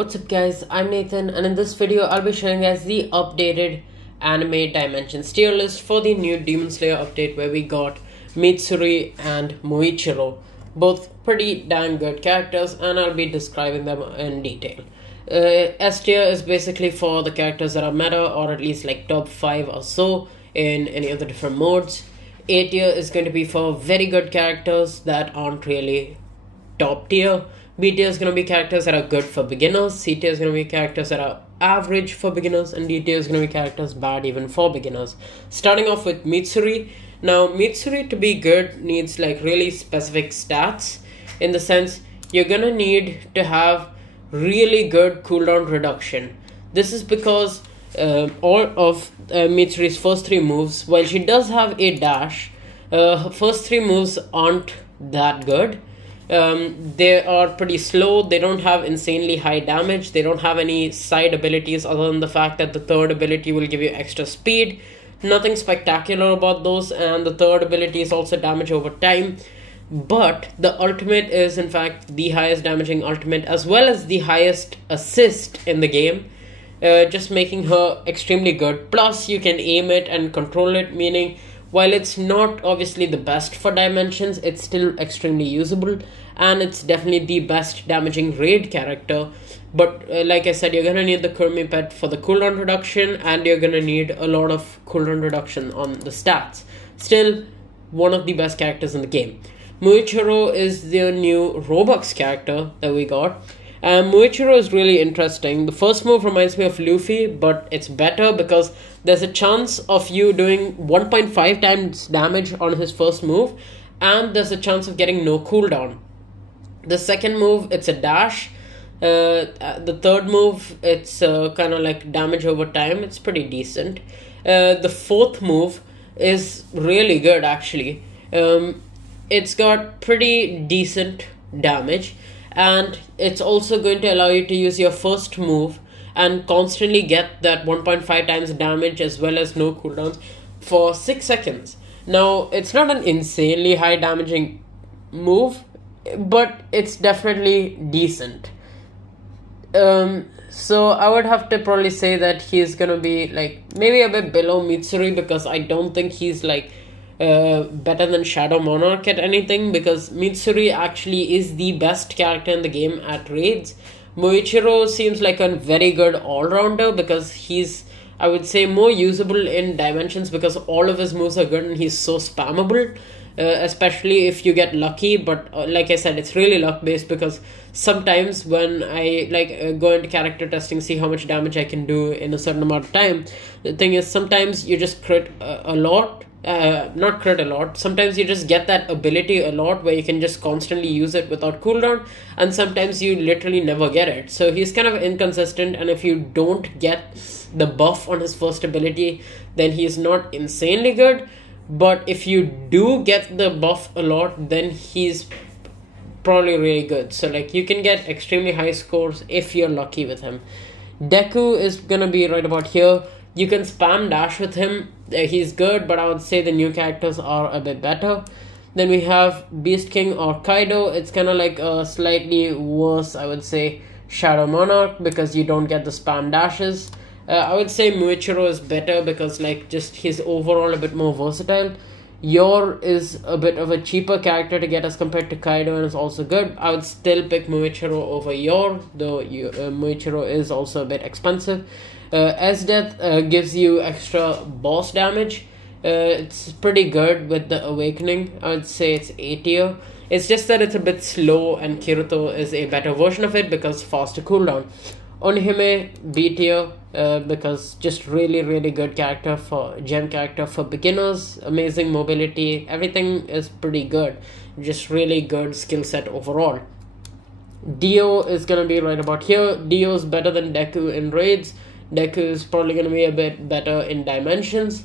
What's up guys, I'm Nathan and in this video I'll be showing guys the updated anime dimensions tier list for the new Demon Slayer update where we got MISTSURI and MUICHIRO. Both pretty damn good characters and I'll be describing them in detail. S tier is basically for the characters that are meta or at least like top 5 or so in any of the different modes. A tier is going to be for very good characters that aren't really top tier. B tier is going to be characters that are good for beginners. C tier is going to be characters that are average for beginners. And D tier is going to be characters bad even for beginners. Starting off with MISTSURI. Now, MISTSURI to be good needs like really specific stats. In the sense, you're going to need to have really good cooldown reduction. This is because all of MISTSURI's first 3 moves, while she does have a dash, her first 3 moves aren't that good. They are pretty slow, they don't have insanely high damage, they don't have any side abilities other than the fact that the third ability will give you extra speed. Nothing spectacular about those, and the third ability is also damage over time. But the ultimate is in fact the highest damaging ultimate as well as the highest assist in the game. Just making her extremely good. Plus you can aim it and control it, meaning while it's not obviously the best for dimensions, it's still extremely usable, and it's definitely the best damaging raid character. But like I said, you're gonna need the Kurmi pet for the cooldown reduction, and you're gonna need a lot of cooldown reduction on the stats. Still, one of the best characters in the game. MUICHIRO is the new Roblox character that we got. MUICHIRO is really interesting. The first move reminds me of Luffy, but it's better because there's a chance of you doing 1.5 times damage on his first move, and there's a chance of getting no cooldown. The second move, it's a dash. The third move, it's kind of like damage over time. It's pretty decent. The fourth move is really good actually. It's got pretty decent damage, and it's also going to allow you to use your first move and constantly get that 1.5 times damage as well as no cooldowns for 6 seconds. Now, it's not an insanely high damaging move, but it's definitely decent. So I would have to probably say that he's gonna be like maybe a bit below MISTSURI, because I don't think he's like better than Shadow Monarch at anything, because MISTSURI actually is the best character in the game at raids. MUICHIRO seems like a very good all-rounder because he's, I would say, more usable in dimensions because all of his moves are good and he's so spammable, especially if you get lucky. But like I said, it's really luck-based, because sometimes when I go into character testing, see how much damage I can do in a certain amount of time, the thing is sometimes you just crit a lot. Not crit a lot, sometimes you just get that ability a lot where you can just constantly use it without cooldown, and sometimes you literally never get it. So he's kind of inconsistent, and if you don't get the buff on his first ability, then he's not insanely good. But if you do get the buff a lot, then he's probably really good. So like you can get extremely high scores if you're lucky with him. Deku is gonna be right about here. You can spam dash with him. He's good, but I would say the new characters are a bit better. Then we have Beast King or Kaido. It's kind of like a slightly worse, I would say, Shadow Monarch, because you don't get the spam dashes. I would say MUICHIRO is better because like just he's overall a bit more versatile. Yor is a bit of a cheaper character to get as compared to Kaido, and is also good. I would still pick MUICHIRO over Yor, though MUICHIRO is also a bit expensive. S-Death gives you extra boss damage. It's pretty good with the Awakening. I would say it's A tier. It's just that it's a bit slow, and Kirito is a better version of it because faster cooldown. Onihime, B tier, because just really good character for gem character for beginners. Amazing mobility, everything is pretty good. Just really good skill set overall. Dio is gonna be right about here. Dio is better than Deku in raids. Deku is probably going to be a bit better in dimensions,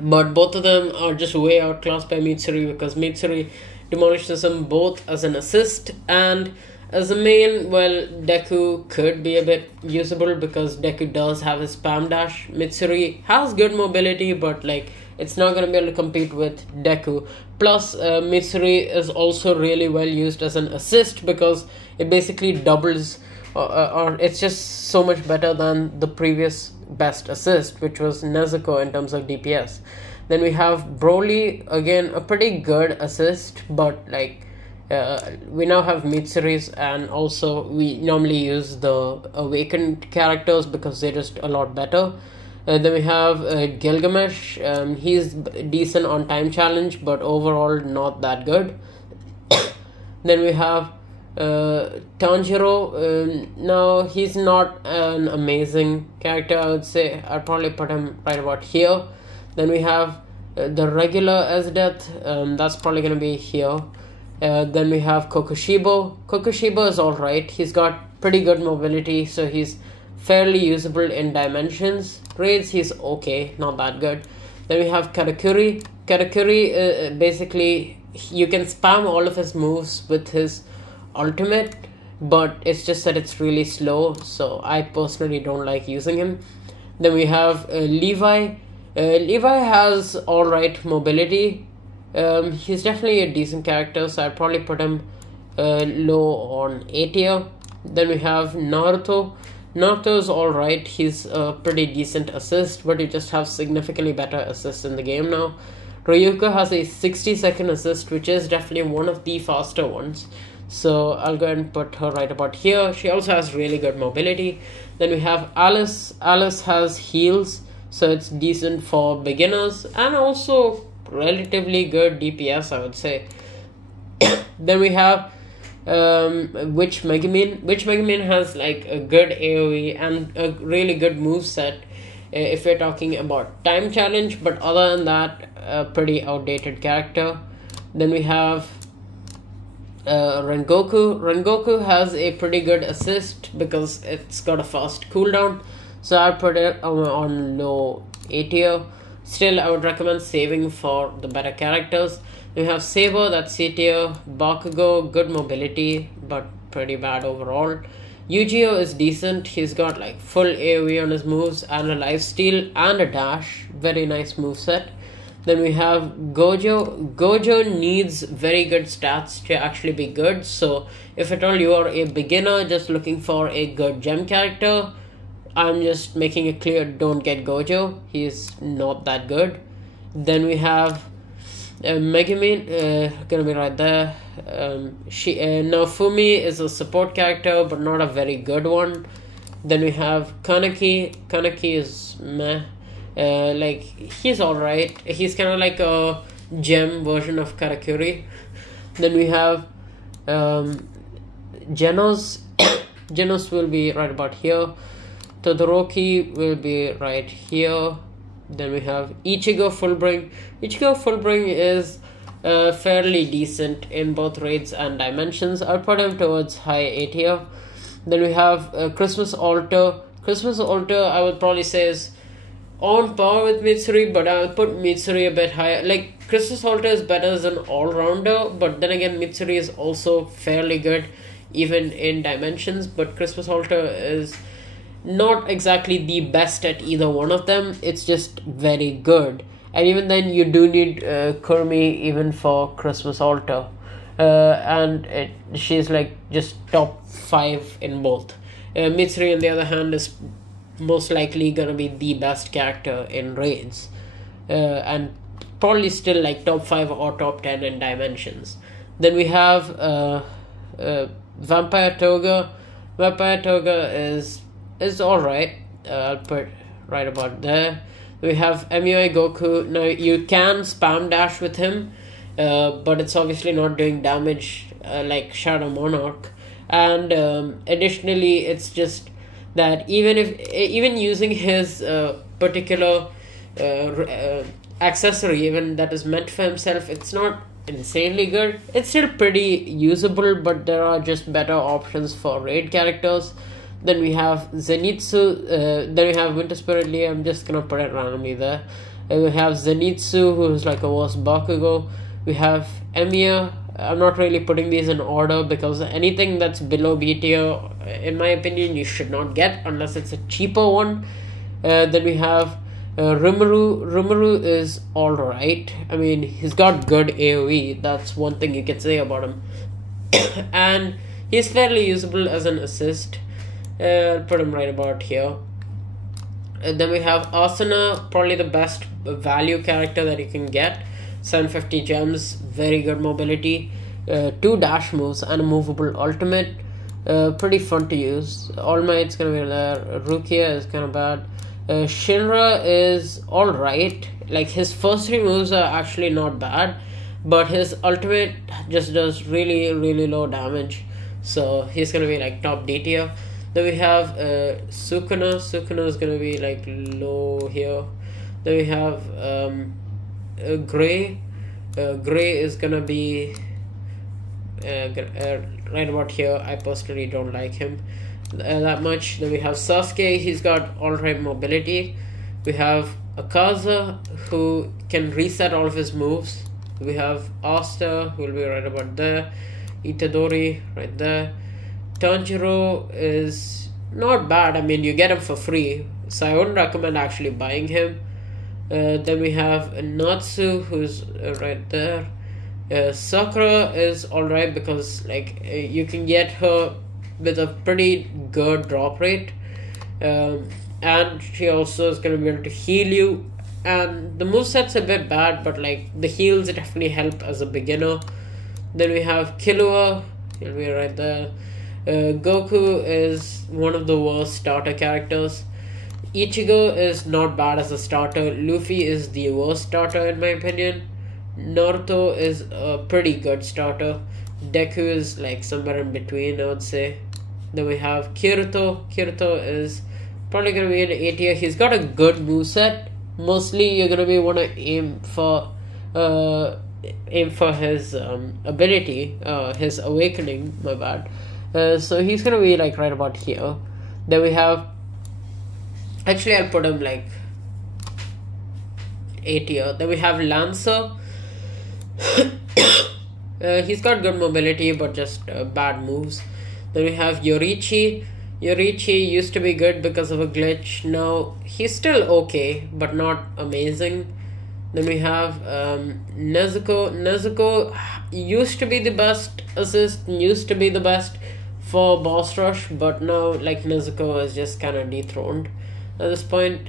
but both of them are just way outclassed by MISTSURI, because MISTSURI demolishes them both as an assist and as a main. Well, Deku could be a bit usable because Deku does have his spam dash. MISTSURI has good mobility, but like it's not going to be able to compete with Deku. Plus, MISTSURI is also really well used as an assist because it basically doubles or it's just so much better than the previous best assist, which was Nezuko in terms of DPS. Then we have Broly, again a pretty good assist, but like we now have MISTSURIs, and also we normally use the awakened characters because they're just a lot better. Then we have Gilgamesh. He's decent on time challenge, but overall not that good. Then we have Tanjiro. Now he's not an amazing character, I would say. I'd probably put him right about here. Then we have the regular Esdeath. That's probably going to be here. Then we have Kokushibo. Kokushibo is alright. He's got pretty good mobility, so he's fairly usable in dimensions. Raids, he's okay, not that good. Then we have Karakuri. Karakuri, basically, you can spam all of his moves with his ultimate, but it's just that it's really slow, so I personally don't like using him. Then we have Levi. Levi has alright mobility. He's definitely a decent character, so I'd probably put him low on A tier. Then we have Naruto. Naruto's alright, he's a pretty decent assist, but you just have significantly better assists in the game now. Ryuko has a 60-second assist, which is definitely one of the faster ones, so I'll go ahead and put her right about here. She also has really good mobility. Then we have Alice. Alice has heals, so it's decent for beginners, and also relatively good DPS, I would say. Then we have Witch Megumin. Witch Megumin has like a good AoE and a really good moveset if we're talking about time challenge, but other than that, a pretty outdated character. Then we have Rengoku. Rengoku has a pretty good assist because it's got a fast cooldown, so I put it on low A tier. Still, I would recommend saving for the better characters. We have Saber, that's C tier. Bakugo, good mobility, but pretty bad overall. Yu-Gi-Oh is decent. He's got like full AoE on his moves and a lifesteal and a dash. Very nice moveset. Then we have Gojo. Gojo needs very good stats to actually be good. So if at all you are a beginner just looking for a good gem character, I'm just making it clear, don't get Gojo. He's not that good. Then we have Megumin, gonna be right there. Now Fumi is a support character, but not a very good one. Then we have Kaneki. Kaneki is meh. Like, he's alright. He's kind of like a gem version of Karakuri. Then we have Genos. Genos will be right about here. Todoroki will be right here. Then we have Ichigo Fullbring. Ichigo Fullbring is fairly decent in both raids and dimensions. I'll put him towards high A tier. Then we have Christmas Altar. Christmas Altar, I would probably say, is on par with Mitsuri, but I'll put Mitsuri a bit higher. Like, Christmas Altar is better as an all-rounder, but then again, Mitsuri is also fairly good, even in dimensions, but Christmas Altar is not exactly the best at either one of them. It's just very good, and even then you do need Kurumi even for Christmas Altar, and she's like just top 5 in both. Mitsuri on the other hand is most likely gonna be the best character in raids, and probably still like top 5 or top 10 in dimensions. Then we have Vampire Toga. Vampire Toga is alright. I'll put right about there. We have MUI Goku. Now you can spam dash with him, but it's obviously not doing damage like Shadow Monarch. And additionally, it's just that even using his particular accessory, even that is meant for himself, it's not insanely good. It's still pretty usable, but there are just better options for raid characters. Then we have Zenitsu. Then we have Winter Spirit Lee. I'm just gonna put it randomly there. We have Zenitsu, who's like a worse Bakugo. We have Emiya. I'm not really putting these in order because anything that's below B tier, in my opinion, you should not get unless it's a cheaper one. Then we have Rimuru. Rimuru is alright. I mean, he's got good AoE. That's one thing you can say about him. And he's fairly usable as an assist. I'll put him right about here. And then we have Asuna, probably the best value character that you can get. 750 gems, very good mobility, 2 dash moves and a movable ultimate. Pretty fun to use. All Might's gonna be there. Rukia is kind of bad. Shinra is alright. Like, his first 3 moves are actually not bad, but his ultimate just does really, really low damage. So he's gonna be like top D tier. Then we have Sukuna. Sukuna is gonna be like low here. Then we have Gray. Gray is gonna be right about here. I personally don't like him that much. Then we have Sasuke. He's got alright mobility. We have Akaza, who can reset all of his moves. We have Asta, who will be right about there. Itadori, right there. Tanjiro is not bad. I mean, you get him for free, so I wouldn't recommend actually buying him. Then we have Natsu, who's right there. Sakura is alright because like you can get her with a pretty good drop rate, and she also is going to be able to heal you. And the moveset's a bit bad, but like the heals definitely help as a beginner. Then we have Killua, he'll be right there. Goku is one of the worst starter characters. Ichigo is not bad as a starter. Luffy is the worst starter in my opinion. Naruto is a pretty good starter. Deku is like somewhere in between, I would say. Then we have Kirito. Kirito is probably going to be an A tier. He's got a good moveset. Mostly you're going to want to aim for his ability, his awakening, my bad. So he's gonna be like right about here. Then we have, actually I'll put him like A tier. Then we have Lancer. He's got good mobility but just bad moves. Then we have Yorichi. Yorichi used to be good because of a glitch. Now he's still okay but not amazing. Then we have Nezuko. Nezuko used to be the best assist, used to be the best for boss rush, but now like Nezuko is just kind of dethroned at this point.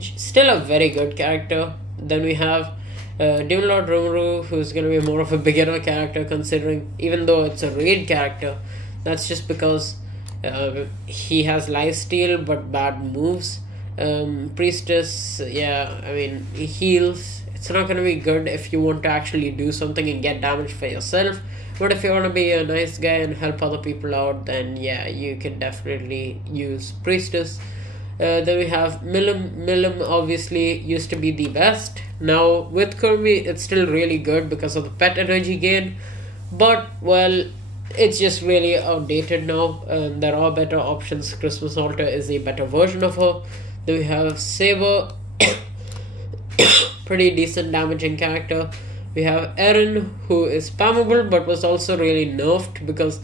Still a very good character. Then we have Demon Lord Rimuru, who's going to be more of a beginner character, considering even though it's a raid character, that's just because he has lifesteal but bad moves. Priestess, yeah, I mean, he heals. It's not going to be good if you want to actually do something and get damage for yourself, but if you want to be a nice guy and help other people out, then yeah, you can definitely use Priestess. Then we have Milim. Milim obviously used to be the best. Now with Kirby it's still really good because of the pet energy gain, but well, it's just really outdated now. There are better options. Christmas Altar is a better version of her. Then we have Saber. Pretty decent damaging character. We have Eren, who is spammable but was also really nerfed, because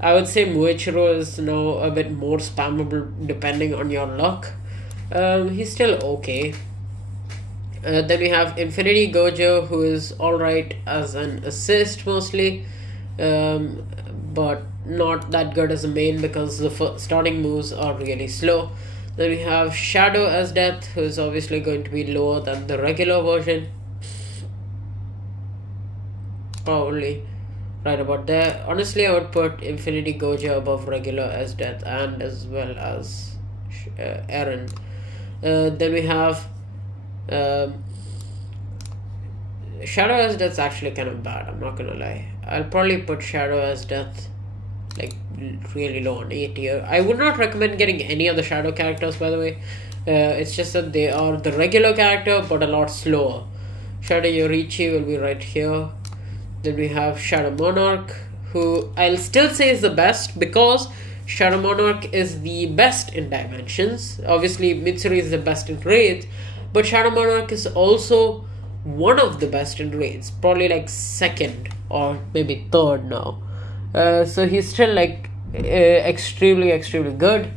I would say MUICHIRO is now a bit more spammable depending on your luck. He's still okay. Then we have Infinity Gojo, who is alright as an assist mostly, but not that good as a main because the starting moves are really slow. Then we have Shadow as Death, who is obviously going to be lower than the regular version. Probably right about there. Honestly, I would put Infinity Gojo above regular as Death and as well as Eren. Then we have Shadow as Death's actually kind of bad, I'm not gonna lie. I'll probably put Shadow as Death like really low on A tier. I would not recommend getting any of the Shadow characters, by the way. It's just that they are the regular character but a lot slower. Shadow Yorichi will be right here. Then we have Shadow Monarch, who I'll still say is the best because Shadow Monarch is the best in dimensions. Obviously Mitsuri is the best in raids, but Shadow Monarch is also one of the best in raids, probably like second or maybe third now. So he's still like extremely good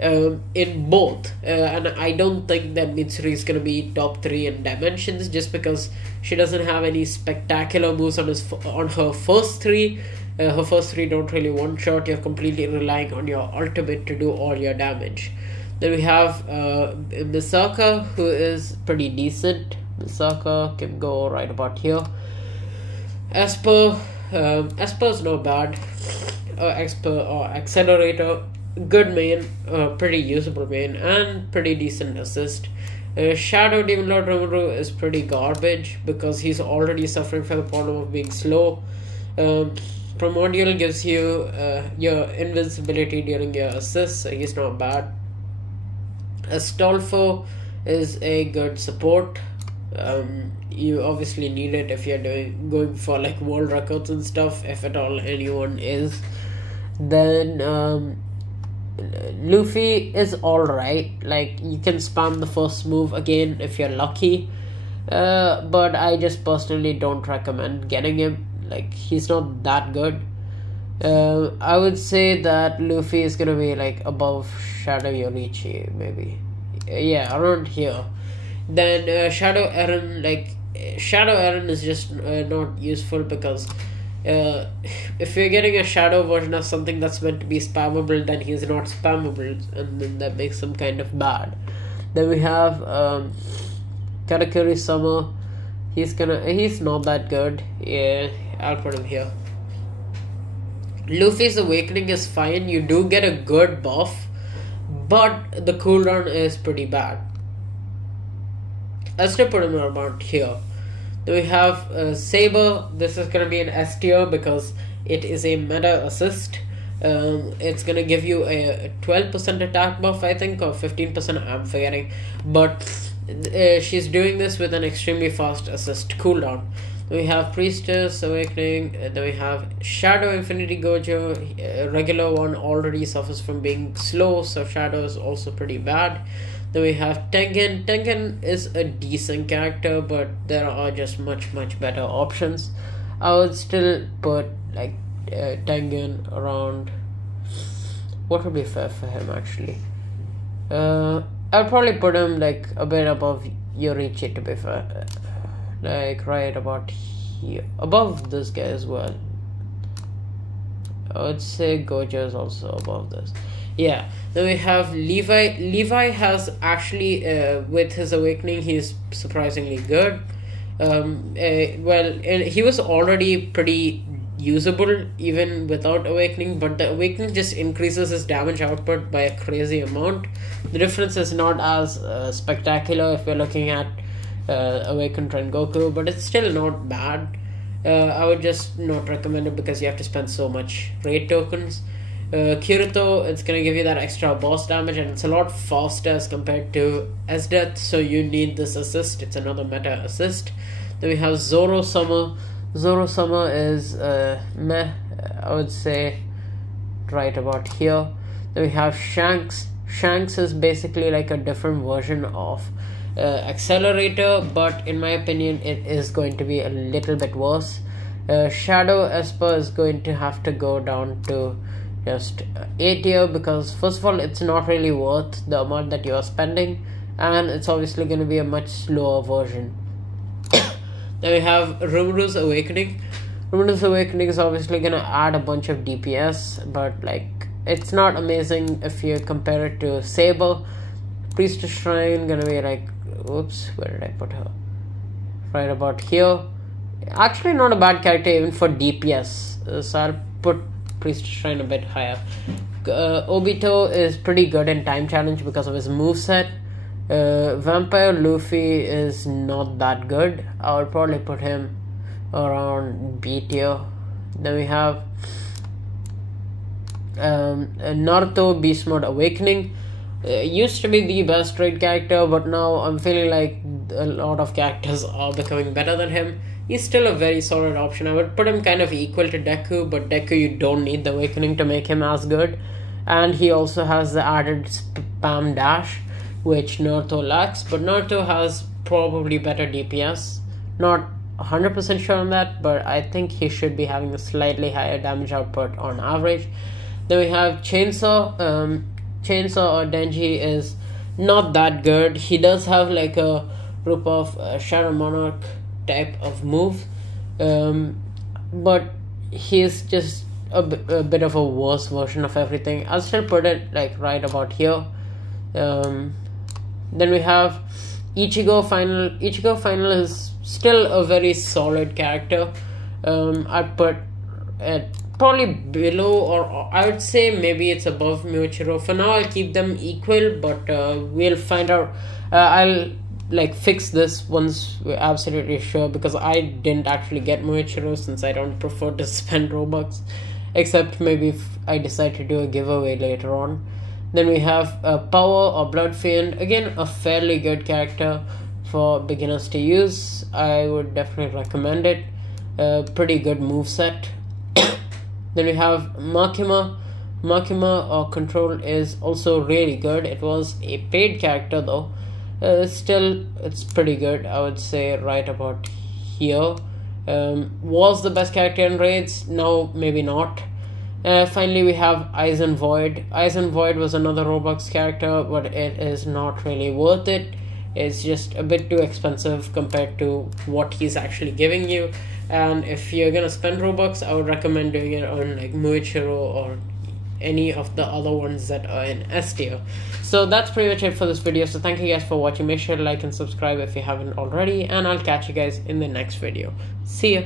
in both, and I don't think that Mitsuri is gonna be top 3 in dimensions just because she doesn't have any spectacular moves on her first 3, Her first three don't really one-shot. You're completely relying on your ultimate to do all your damage. Then we have Misaka, who is pretty decent. Misaka can go right about here. Esper is not bad. Esper or Accelerator, good main, pretty usable main, and pretty decent assist. Shadow Demon Lord Rimuru is pretty garbage because he's already suffering from the problem of being slow. Primordial gives you your invincibility during your assists, so he's not bad. Astolfo is a good support. You obviously need it if you're going for like world records and stuff, if at all anyone is. Then Luffy is alright, like you can spam the first move again if you're lucky, but I just personally don't recommend getting him. Like, he's not that good. I would say that Luffy is gonna be like above Shadow Yorichi, maybe. Yeah, around here. Then Shadow Eren, Shadow Eren is just not useful because if you're getting a shadow version of something that's meant to be spammable, then he's not spammable, and then that makes him kind of bad. Then we have Karakuri Sama. He's not that good. Yeah, I'll put him here. Luffy's Awakening is fine. You do get a good buff, but the cooldown is pretty bad. I'll still put him around here. Then we have Saber. This is going to be an S tier because it is a meta assist. It's going to give you a 12% attack buff, I think, or 15%, I'm forgetting. But she's doing this with an extremely fast assist cooldown. Then we have Priestess Awakening. Then we have Shadow Infinity Gojo. Regular one already suffers from being slow, so Shadow is also pretty bad. Then we have Tengen. Tengen is a decent character, but there are just much better options. I would still put like Tengen around. What would be fair for him actually? I'd probably put him like a bit above Yorichi, to be fair. Like right about here, above this guy as well. I would say Gojo is also above this. Yeah. Then we have Levi. Levi has actually, with his Awakening, he's surprisingly good. He was already pretty usable even without Awakening, but the Awakening just increases his damage output by a crazy amount. The difference is not as spectacular if we're looking at Awakened Rengoku, but it's still not bad. I would just not recommend it because you have to spend so much raid tokens. Kirito, it's gonna give you that extra boss damage, and it's a lot faster as compared to S-Death, so you need this assist. It's another meta assist. Then we have Zoro Sama. Zoro Sama is meh, I would say right about here. Then we have Shanks. Shanks is basically like a different version of Accelerator, but in my opinion it is going to be a little bit worse. Shadow Esper is going to have to go down to just A tier because first of all it's not really worth the amount that you are spending, and it's obviously going to be a much slower version. Then we have Rimuru's Awakening. Rimuru's Awakening is obviously going to add a bunch of DPS, but like it's not amazing if you compare it to Saber. Priestess Shrine gonna be like, oops, where did I put her? Right about here. Actually not a bad character even for DPS, so I'll put Priestess Shrine a bit higher. Obito is pretty good in Time Challenge because of his moveset. Vampire Luffy is not that good. I would probably put him around B tier. Then we have Naruto Beast Mode Awakening. Used to be the best raid character, but now I'm feeling like a lot of characters are becoming better than him. He's still a very solid option. I would put him kind of equal to Deku, but Deku you don't need the Awakening to make him as good. And he also has the added spam dash, which Naruto lacks, but Naruto has probably better DPS. Not 100% sure on that, but I think he should be having a slightly higher damage output on average. Then we have Chainsaw. Chainsaw or Denji is not that good. He does have like a group of Shadow Monarch type of move, but he's just a bit of a worse version of everything. I'll still put it like right about here. Then we have Ichigo Final. Ichigo Final is still a very solid character. I'd put it probably below, or I would say maybe it's above MUICHIRO. For now, I'll keep them equal, but we'll find out. I'll like fix this once we're absolutely sure, because I didn't actually get MUICHIRO since I don't prefer to spend Robux, except maybe if I decide to do a giveaway later on. Then we have Power or Blood Fiend. Again, a fairly good character for beginners to use. I would definitely recommend it. Pretty good moveset. Then we have Makima. Makima or Control is also really good. It was a paid character though. Still, it's pretty good. I would say right about here. Was the best character in raids? No, maybe not. Finally, we have Eisen Void. Eisen Void was another Roblox character, but it is not really worth it. It's just a bit too expensive compared to what he's actually giving you. And if you're gonna spend Robux, I would recommend doing it on like MUICHIRO or any of the other ones that are in S tier. So that's pretty much it for this video. So thank you guys for watching. Make sure to like and subscribe if you haven't already, and I'll catch you guys in the next video. See ya.